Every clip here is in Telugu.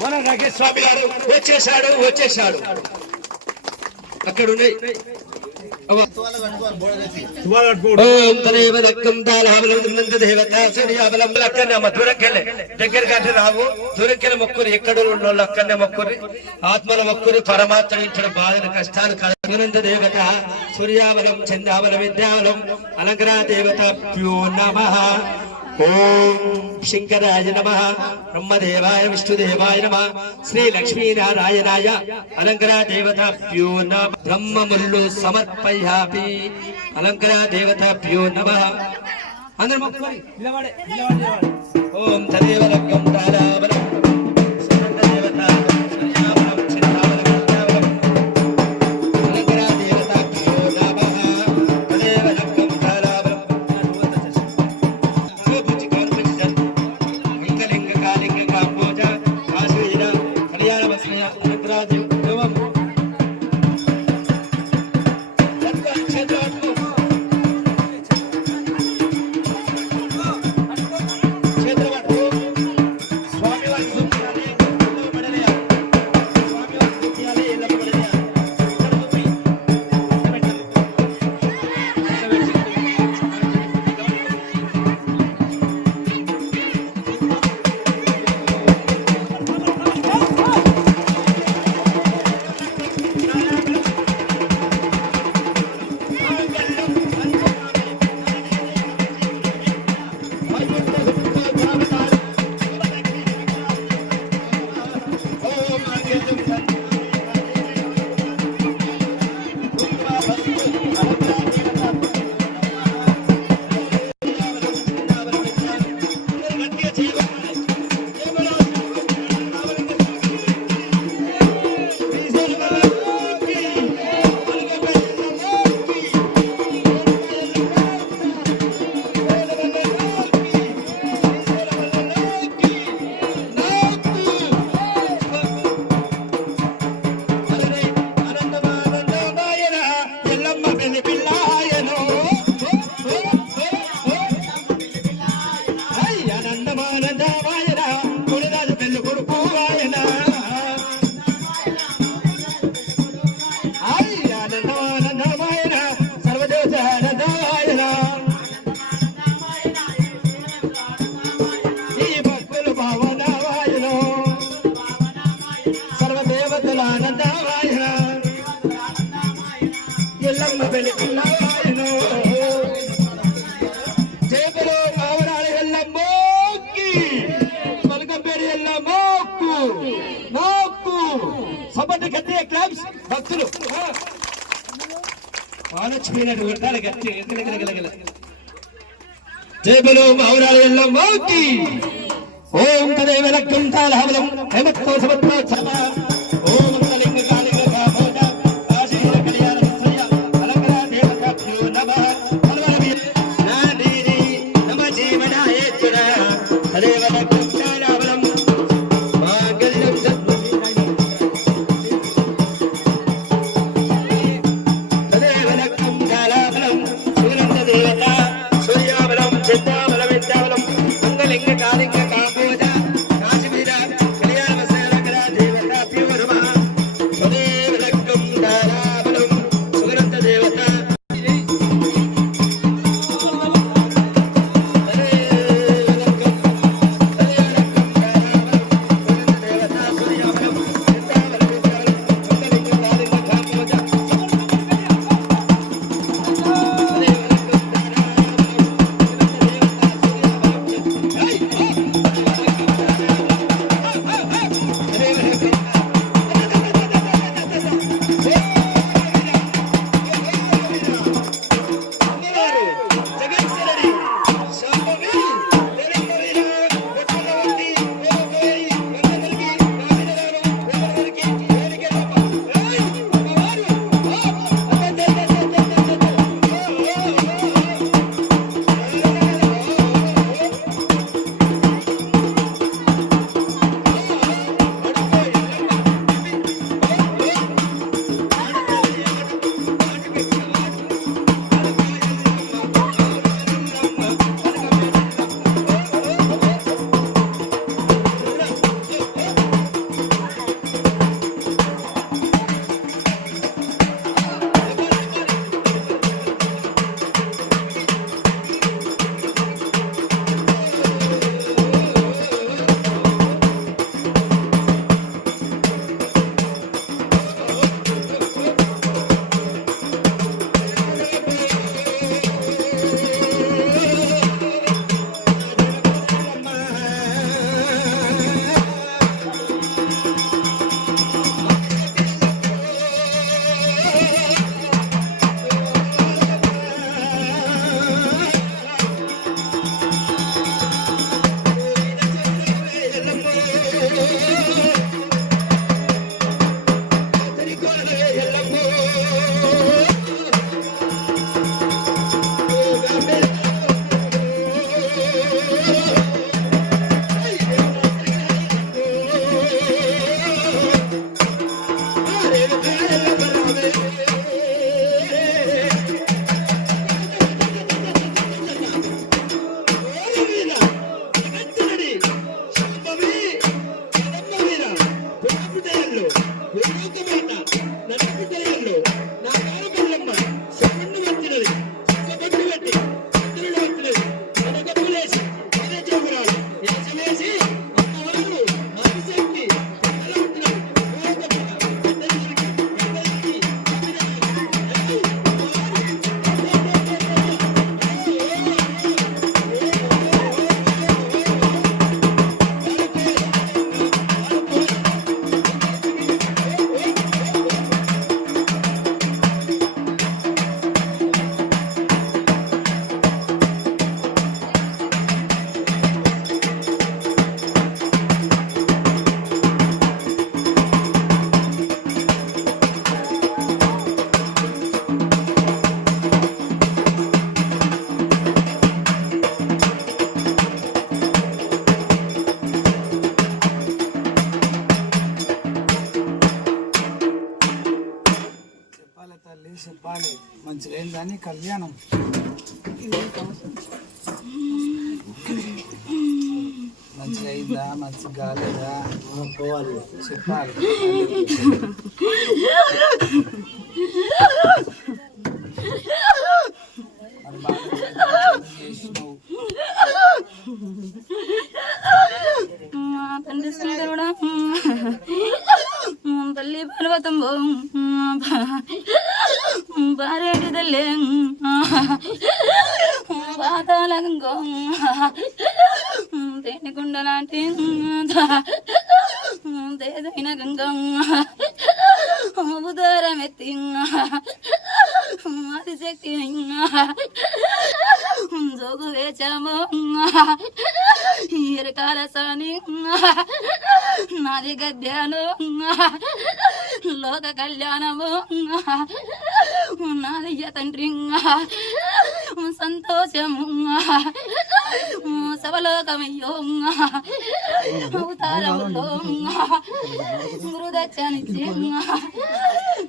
మన రాకేష్ స్వామి గారు వచ్చేసాడు వచ్చేసాడు అక్కడ ఉన్నాయి రావు. దూరంకెళ్ళి మొక్కురు ఎక్కడ ఉన్న వాళ్ళు అక్కడనే మొక్కురు ఆత్మల మొక్కురు పరమాత్మ ఇంచిన బాధలు కష్టాలు కలగనంత దేవత. సూర్యాబలం చంద్రాబలం విద్యాబలం అలంకరా దేవత. ప్యో నమ. ఓం శంకరాయ నమ. బ్రహ్మదేవాయ విష్ణుదేవాయ నమ. శ్రీ లక్ష్మీనారాయణాయ అలంకరా దేవతాభ్యో నమ. బ్రహ్మముల్లు సమర్పయామి. అలంకరా దేవతాభ్యో నమ. అందరం ఓం తదేవ లగ్గం తారాబలం సపటి గట్టి క్లబ్స్ భక్తులు. ఆలోచిపోయినట్టు కొట్టాలి గట్టి ఎగలగలగలగల చేపలు కావరాలి ఎల్లమ్మోకి ఓం తదేవ లగ్గం తాళహవలం హేమత్తో సమత్రోత్సవ ఓం అంతలింగ కాళింగ మంచిగా అయిందా మంచిగా పోవాలి చెప్పాలి మా తండ్రి తల్లి పర్వతం భార్యటి తల్లి పాతాళంగో తేనికుండ లాంటి తేదైన గంగం ఉదరమెత్తి ఆదిశక్తి జోగు వేచాము ఎరకాల సాని నాది గద్యాను లోక కళ్యాణము నాది తండ్రి సంతోషము సవలోకమయ్యో అవతారములో గురుదక్షానిచ్చి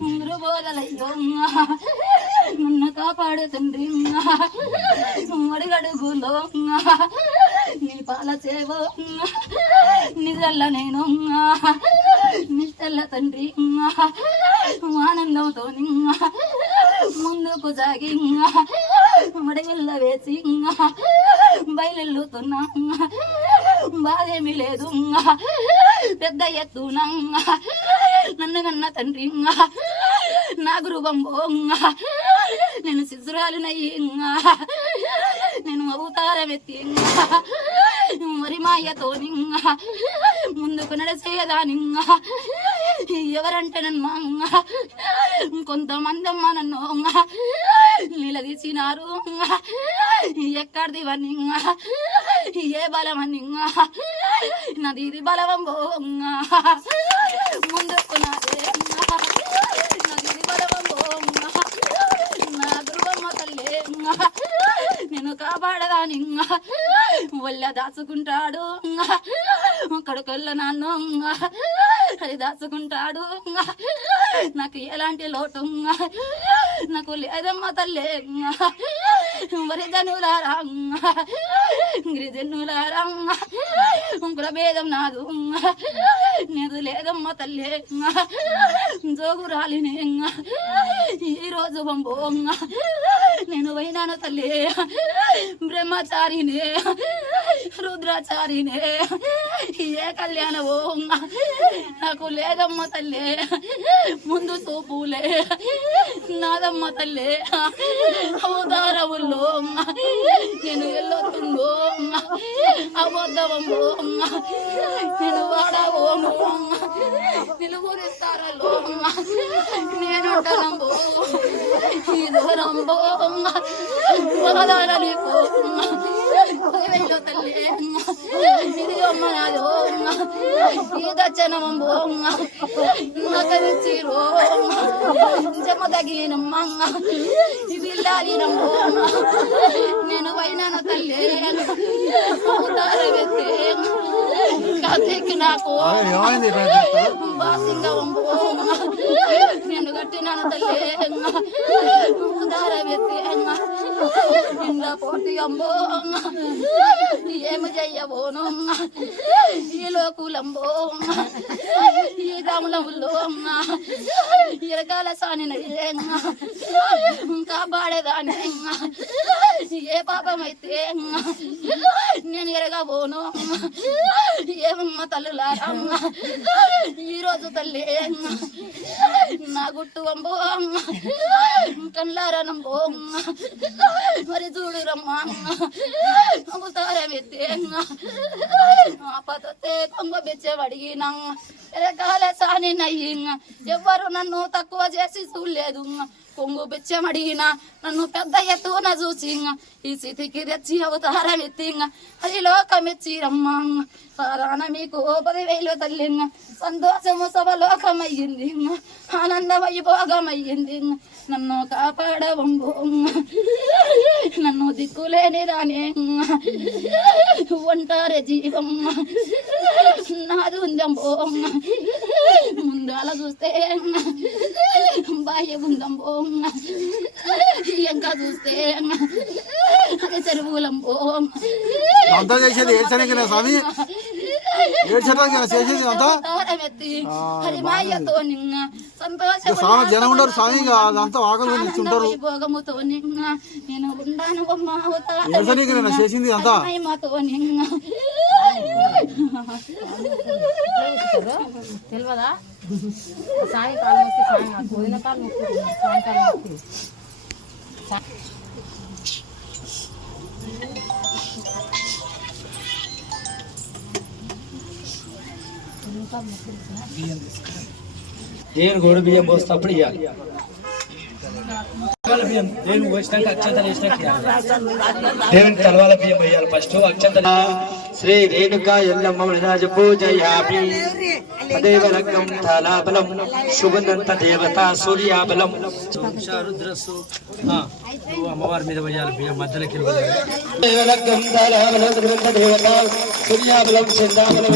గురుబోధలయ్యో నన్ను కాపాడు తండ్రి అడుగడుగులో నీ పాల సేవ నిజల్ల నేను నిష్టల్ల తండ్రి ఆనందంతో ముందుకు సాగి మడగల్ల వేసి బయలుతున్నా బాధేమి లేదు పెద్ద ఎత్తున నన్ను కన్న తండ్రి నా గురుబంబో నేను శిశురాలినయ్యి నేను అవతారమెత్తి మరి మాయతో ముందుకు నడిచేదాని ఎవరంటే నన్ను కొంతమంది అమ్మ నన్ను. నిలదీసినారు ఎక్కడిది వని ఏ బలమని నాది ఇది బలవం బోంగా ముందుకు నాదే నాది ఇది బలవం బోంగా నా దుర్గమ్మ తల్లే. నేను కాపాడదాని. వల్ల దాచుకుంటాడు. కడుకల్ల నాన్న. అది దాచుకుంటాడు. నాకు ఎలాంటి లోటు? నాకు లేదమ్మ తల్లే. వరిజనులారా గిరిజనులారా? కుల భేదం నాదు. నీదు లేదమ్మ తల్లే. జోగురాలినే. ఈ రోజు పంపో నేను పోయినాను తల్లి. బ్రహ్మచారినే రుద్రాచారినే. ఏ కళ్యాణవో నాకు లేదమ్మ తల్లి. ముందు చూపులే నాదమ్మ తల్లి. అవతారముల్లో నేను వెళ్ళొస్తుందో అబద్ధమో నేను వాడవోను నిలువరిస్తారలో నేను నంబో ఇదరంబో నీకు వెళ్ళు తల్లి ఇది అమ్మ నాదో ఈ దచ్చనమంబో నకరిచ్చిరో జమ తగిలినమ్మ వీళ్ళాలినమ్మో నేను వైనాను తల్లి కథకి నాకు బాసింగా నేను కట్టినాను తల్లి ఉదారవెత్తే నిన్న పోటీ అమ్మో ఏమి చెయ్యబోను ఈ లోకులంబో ఈ రాములంలో ఎరగాల ఇంకా పాడేదాని ఏ పాపమైతే నేను ఎరగబోను ఏమమ్మ తల్లులారమ్మ ఈ రోజు తల్లి నా గుట్టు అంబో కళ్ళారనంబో మరి చూడు రమ్మా అవతారం ఎత్తే ఆపతే కొంగ బెచ్చబడిగినా ఎరకాల సాని నయ్యి ఎవ్వరు నన్ను తక్కువ చేసి చూడలేదు కొంగు బెచ్చమడిగిన నన్ను పెద్ద ఎత్తున చూసి ఈ స్థితికి తెచ్చి అవతారం ఎత్తి అది లోకమెచ్చి రమ్మ పారాన మీకు పదివేలు తల్లింగ. సంతోషము సవలోకమయ్యింది ఆనందమయ్యి భోగమయ్యింది నన్ను కాపాడవంబు నన్ను దిక్కులేని రానే ఒంటారే జీవం నాది ఉందంబో ముందు అలా చూస్తే గుండం పోంగ ఇంకా చూస్తే అదే చెరువులం పోంగ అంతా చేసేది ఏడ్చడానికేనా స్వామి? ఏడ్చడానికేనా చేసేది అంతా? స్వామి జనం ఉండరు స్వామి అదంతా ఆకలి ఇచ్చుంటారు భోగముతో నేను ఉండాను చేసింది అంతా? తెలియదా సాయంకాలం వచ్చి సాయంకాలం పోయిన కాలం మొక్కు సాయంకాలం మొక్కు దేవుని గోడు బియ్యం పోసేటప్పుడు ఇవ్వాలి తలవాల బియ్యం దేవుని పోసినాక అక్షంతలు వేసినాక ఇవ్వాలి. దేవుని తలవాల బియ్యం వేయాలి. ఫస్ట్ అక్షంతలు శ్రీ రేణుక ఎల్లమ్మ విరాజ పూజయామి తదేవ లగ్నం తాలాబలం శుభనంత దేవత సూర్యాబలం. రుద్రస్సు అమ్మవారి మీద వేయాలి బియ్యం మధ్యలోకి వెళ్ళాలి దేవ లగ్నం తాలాబలం దేవత సూర్యాబలం చందాబలం